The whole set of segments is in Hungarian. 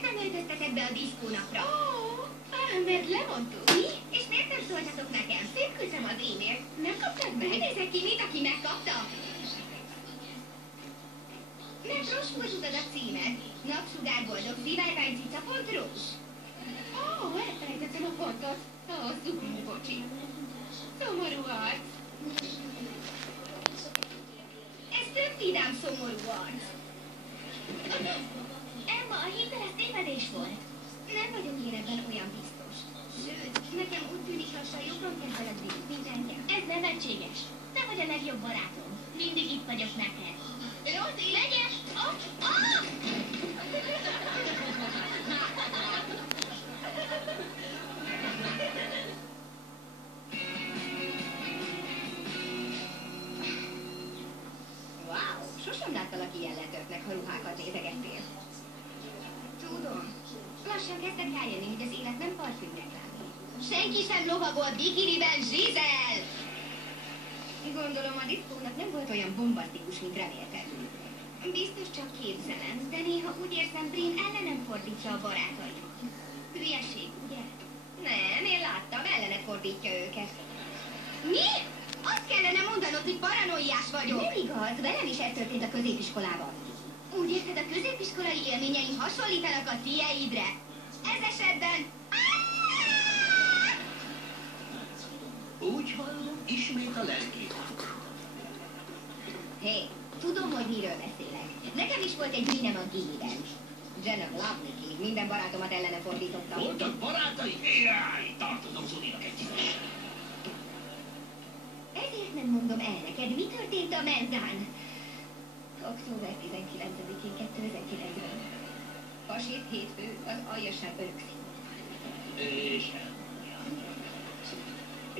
miért nem öltöztetek be a diszkónapra? Mert lemondtuk. Mi? És miért nem szóltatok nekem? Szépküldtem az e-mailt. Nem kaptad meg? Úgy nézek ki, mint aki megkapta. Mert rossz volt tudod a címet. Napsugárboldogszivárványcica.ru. Elfelejtettem a pontot. Szuper, bocsi. Szomorú arc. Ez tök vidám szomorú arc. Emma, a hiddel ez tévedés volt. Nem vagyok én ebben olyan biztos. Sőt, nekem úgy tűnik lassan jobban kezdeled végig, mint engem. Ez nevetséges. Te vagy a legjobb barátom. Mindig itt vagyok neked. Rozi, Legyen! Wow, sosem láttalak ilyen letörtnek, ha ruhákat nézegettél. Tudom. Lassan kezdek rájönni, hogy az élet nem parfümreklám. Senki sem lovagolt bikiniben, Zsizel! Gondolom, a diszkónak nem volt olyan bombasztikus, mint remélted. Biztos csak képzelem, de néha úgy érzem, Brin ellenem fordítja a barátait. Hülyeség, ugye? Nem, én láttam, ellened fordítja őket. Mi? Azt kellene mondanod, hogy paranoiás vagyok. Nem igaz, velem is ez történt a középiskolában. Úgy érted, a középiskolai élményeim hasonlítanak a tieidre? Ez esetben... Úgy hallom, ismét a lelkét. Hé, tudom, hogy miről beszélek. Nekem is volt egy bűnem a gimiben. Jenna Blavniki, minden barátomat ellene fordítottam. Voltak barátai? Jaj, tartozom Zulinak egy tízes. Ezért nem mondom el neked, mi történt a Menzán. Október 19-én 2009-ben. Vasít hétfő, az aljaság örökszik. És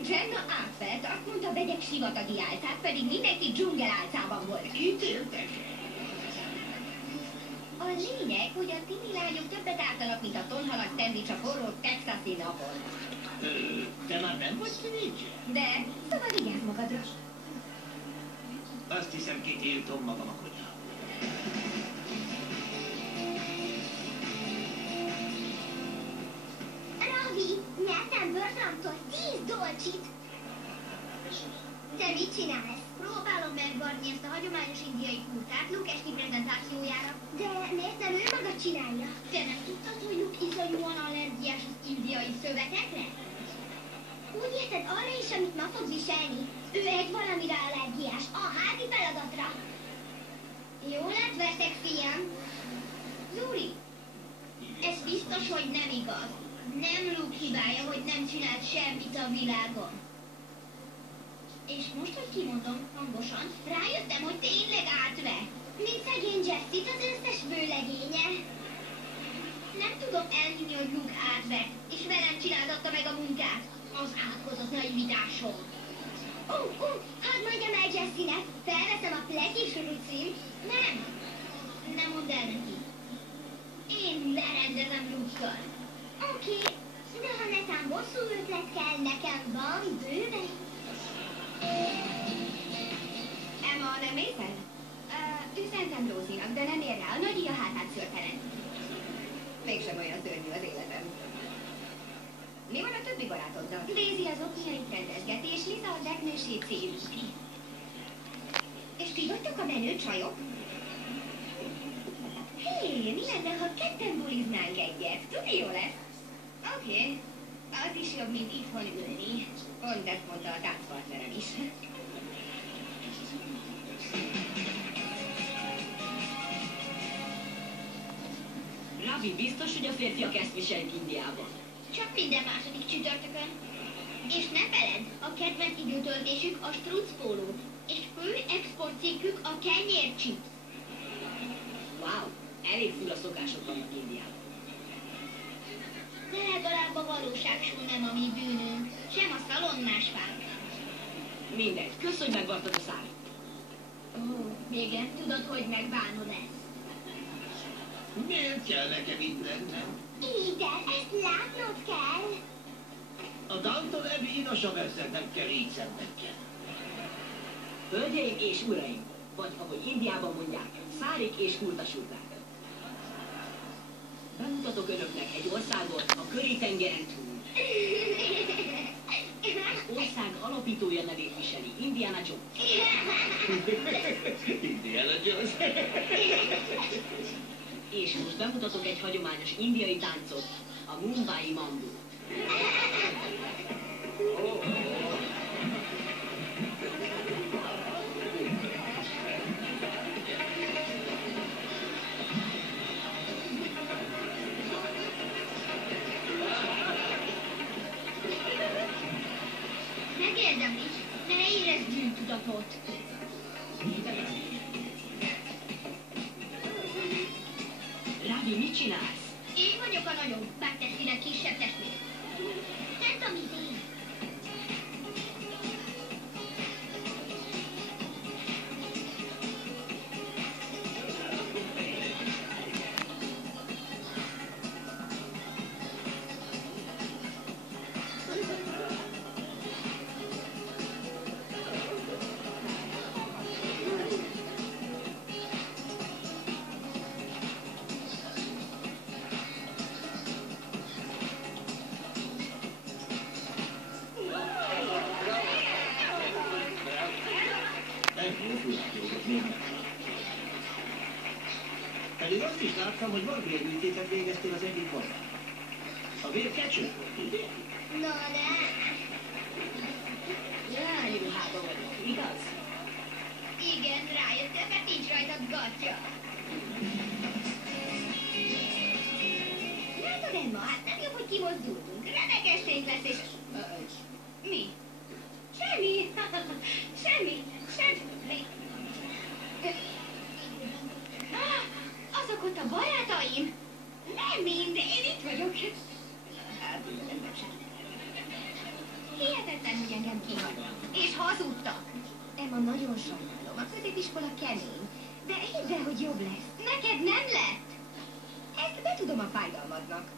Jenna átvett, azt mondta, vegyek sivatagi álcát, pedig mindenki dzsungel álcában volt. kit érdekel? A lényeg, hogy a tini lányok többet ártanak, mint a tonhalat szendvics a forró texasi napon. Te már nem vagy teenager? De, szóval vigyázz magadra. Azt hiszem, kitiltom magam a konyhába. Ravi, nyertem Bertramtól 10 dolcsit. Te mit csinálsz? Próbálom megvarni ezt a hagyományos indiai kurtát Luke esti prezentációjára. De miért nem ő maga csinálja? Te nem tudtad, hogy Luke iszonyúan allergiás az indiai szövetekre? Úgy érted arra is, amit ma fog viselni? Ő egy valamire allergiás, a házi feladatra. Jó lett veszek, fiam. Zuri, ez biztos, hogy nem igaz. Nem Luke hibája, hogy nem csinált semmit a világon. És most, hogy kimondom hangosan, rájöttem, hogy tényleg átvett. Mint szegény Jessit az összes vőlegénye. Nem tudom elhinni, hogy Luke átvett, és velem csináltatta meg a munkát. Az átkozott naivitásom. Hadd mondjam el Jessinek, felveszem a plekis rucim. Nem mondd el neki. Én lerendezem Luke-kal. Oké, de ha netán bosszú ötlet kell, nekem van bőven. Emma, nem mész el? Üzentem Rózinak, de nem ér rá, a nagyi a hátát szörtelen. Mégsem olyan szörnyű az életem. Mi van a többi barátoddal? Daisy az oknyait rendezgeti, és Liza a deknősét széjüti. És ti vagytok a menő csajok? Hé, mi lenne, ha ketten buliznánk egyet? Tudni jó lesz? Oké. Az is jobb, mint itthon ülni. Pont ezt mondta a táncpartnerem is. Ravi, biztos, hogy a férfiak ezt viselik Indiában? Csak minden második csütörtökön. És ne feledd, a kedvenc időtöltésük a struccpóló, és fő exportcikkük a kenyérchips. Wow, elég fura szokások vannak Indiában. De legalább a valóság soha nem a mi bűnünk, sem a szalonnás fák. Mindegy, kösz, hogy megvartad a szárit. Még nem tudod, hogy megbánod ezt. Miért kell nekem itt lennem? Iden, ezt látnod kell. A Downton Abbey inosaveszet nem kell így szenvedjen. Hölgyeim és uraim, vagy ahogy Indiában mondják, szárik és kurtasulták. Bemutatok önöknek egy országot a Köri-tengeren túl. Az ország alapítója nevét viseli, Indiana Jones. Indiana Jones. És most bemutatok egy hagyományos indiai táncot, a Mumbai Mambo. Megérdemli, ne érezd bűntudatot. Ravi, mit csinálsz? Én vagyok a nagyobb, bár testileg kisebb testvér. Nem tudom, mit én. Pedig azt is láttam, hogy van vérműtétet végeztél az egyik hozzá. A vér kecső volt, ugye? Na, nem. Lányruhában vagyok, igaz? Igen, rájöttem, mert nincs rajtad gatya. Látod, Emma, hát nem jobb, hogy kimozdultunk. Remek esténk lesz, és... Mi? Semmi. Semmi. Semmi. Azok ott a barátaim? Nem mind, én itt vagyok. Hát, nem sem. Hihetetlen, hogy engem kihagynak. És hazudtak. Emma, nagyon sajnálom. A középiskola kemény. De hidd el, hogy jobb lesz. Neked nem lett. Ezt betudom a fájdalmadnak.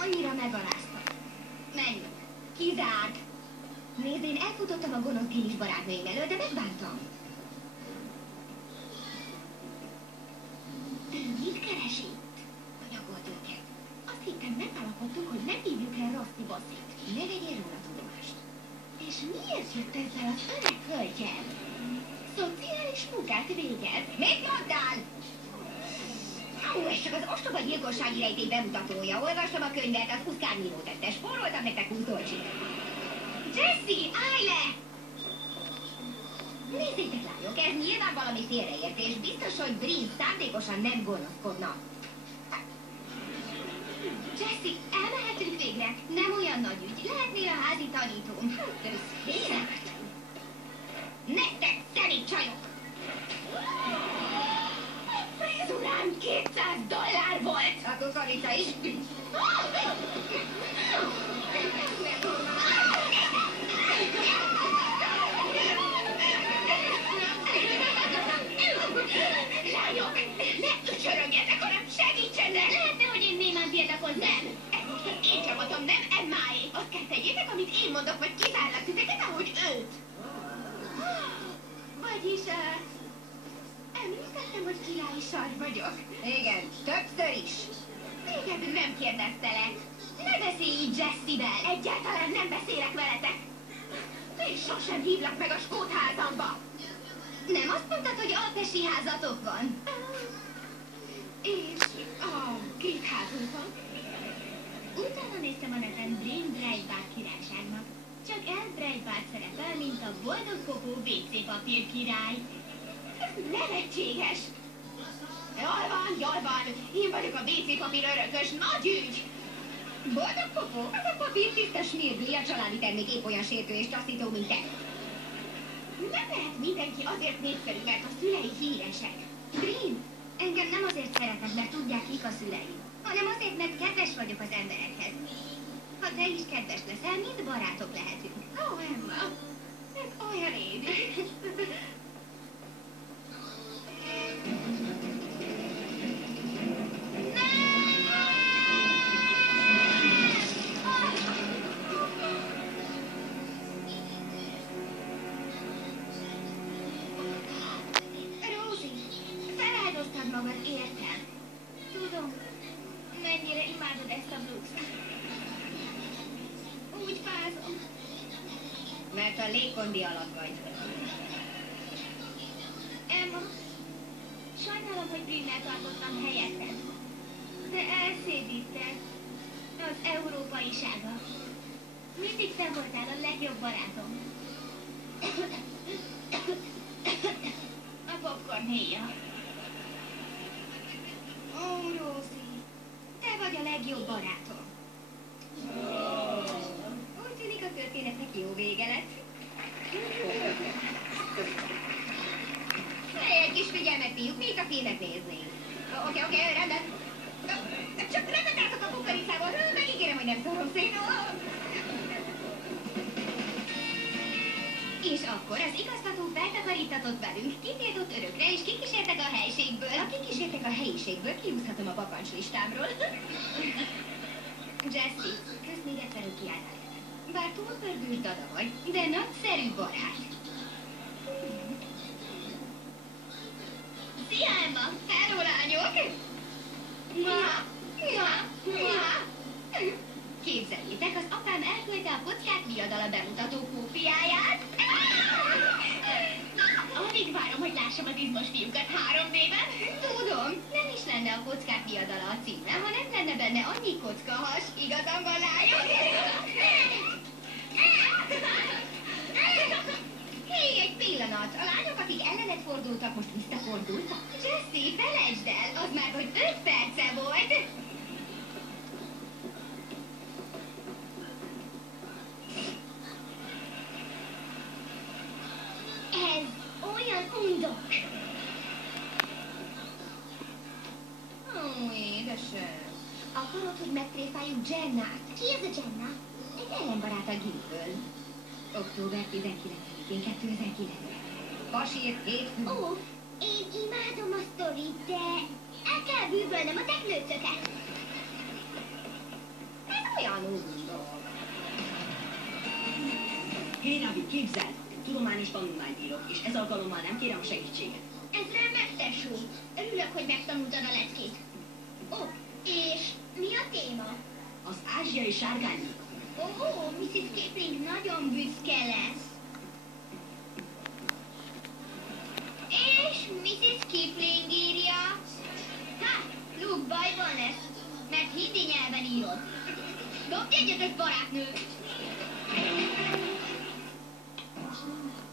Annyira megaláztak. Menjünk. Kizárt. Nézd, én elfutottam a gonosz gilis barátnőim elől, de megbántam. Mit keres itt? Anyagolt őket. Azt hittem, megállapodtunk, hogy nem hívjuk el Rossi Bosszit. Ne vegyél róla tudomást. És miért jöttél fel az öreg hölgyel? Szociális munkát végez. Mit mondtál? Ó, ez csak az ostoba gyilkossági rejtély bemutatója. Olvastam a könyvet, az Uszkárnyíró tette. Spóroltam nektek 20 dolcsit. Jessie, állj le! Nézzétek, lányok, ez nyilván valami félreértés. Biztos, hogy Brin szándékosan nem gonoszkodna. Jessie, elmehetünk végre. Nem olyan nagy ügy. Lehetnél a házi tanítóm. Ez félremetlen. Nektek szemét csajok! A frizurám $200 volt! A kukorica is. Lányok, ne ücsörögjetek, hanem segítsenek! Lehetne, hogy én némán tiltakozzam? Én csapatom, nem Emmáé. Azt kell tegyétek, amit én mondok, vagy kizárlak titeket, ahogy őt. Vagyis, említettem, hogy királyi sar vagyok. Igen, többször is. Téged nem kérdeztelek. Ne beszélj így Jessie-vel. Egyáltalán nem beszélek veletek. És sosem hívlak meg a skótházamba. Nem azt mondtad, hogy alpesi házatok van? És két házunk van. Utána néztem a neten Brin Breitbart királyságnak. Csak El Breitbart szerepel, mint a boldog popó WC papír király. Ez nevetséges. Jól van, én vagyok a WC papír örökös, nagy ügy. Boldog popó, az a papír tiszta smirgli, a családi termék épp olyan sértő és taszító, mint te. Nem lehet mindenki azért népszerű, mert a szülei híresek. Brin, engem nem azért szeretnek, mert tudják, kik a szüleim, hanem azért, mert kedves vagyok az emberekhez. Ha te is kedves leszel, mind barátok lehetünk. Ó, Emma, ez olyan édes. magad, értem. Tudom, mennyire imádod ezt a blúzt. Úgy fázom. Mert a légkondi alatt vagy. Emma, sajnálom, hogy Brinnel tartottam helyetted. De elszédített. Az európaisága. Mindig te voltál a legjobb barátom. A popcorn héja. Ó, Rosie, te vagy a legjobb barátom. Úgy tűnik, a történetnek jó vége lett. Egy kis figyelmet, fiúk, mi itt a filmet nézni? Oké, rendben. Csak rendetátok a kukoricával, megígérem, hogy nem szorom szét. És akkor az igazgató feltakarítatott velünk, kitiltott örökre, és kikísértek a helységből. Ha kikísértek a helyiségből, kiúszhatom a bakancs listámról. Jessie, kösz még egyszer, hogy kiálltál. Bár túlpördős dada vagy, de nagyszerű barát. Szia, Emma! Hello, lányok! Képzeljétek, az apám elküldte a kockák viadala bemutató kópiáját. Alig várom, hogy lássam az izmos fiúkat 3D-ben. Tudom, nem is lenne a kockák viadala a címe, ha nem lenne benne annyi kockahas, igazam van, lányok? Hé, egy pillanat, a lányok, akik ellenet fordultak, most visszafordultak? Jessie, felejtsd el, az már hogy 5 perce volt. Ez olyan undok. Ó, édesem. Akarod, hogy megtréfáljuk Jennát? Ki ez a Jenna? Egy ellenbarát a Gilből. Október 19-én 2009-ben. Pasírt hétfőn. Ó, én imádom a sztorit, de el kell bűvölnöm a teknőcöket. Ez olyan undok. Hé, Navi, képzeld! Tudományos tanulmányt írok, és ez alkalommal nem kérem a segítséget. Ez remek, út. Örülök, hogy megtanultad a leckét. Ó, és mi a téma? Az ázsiai sárkányok. Ó, Mrs. Kipling nagyon büszke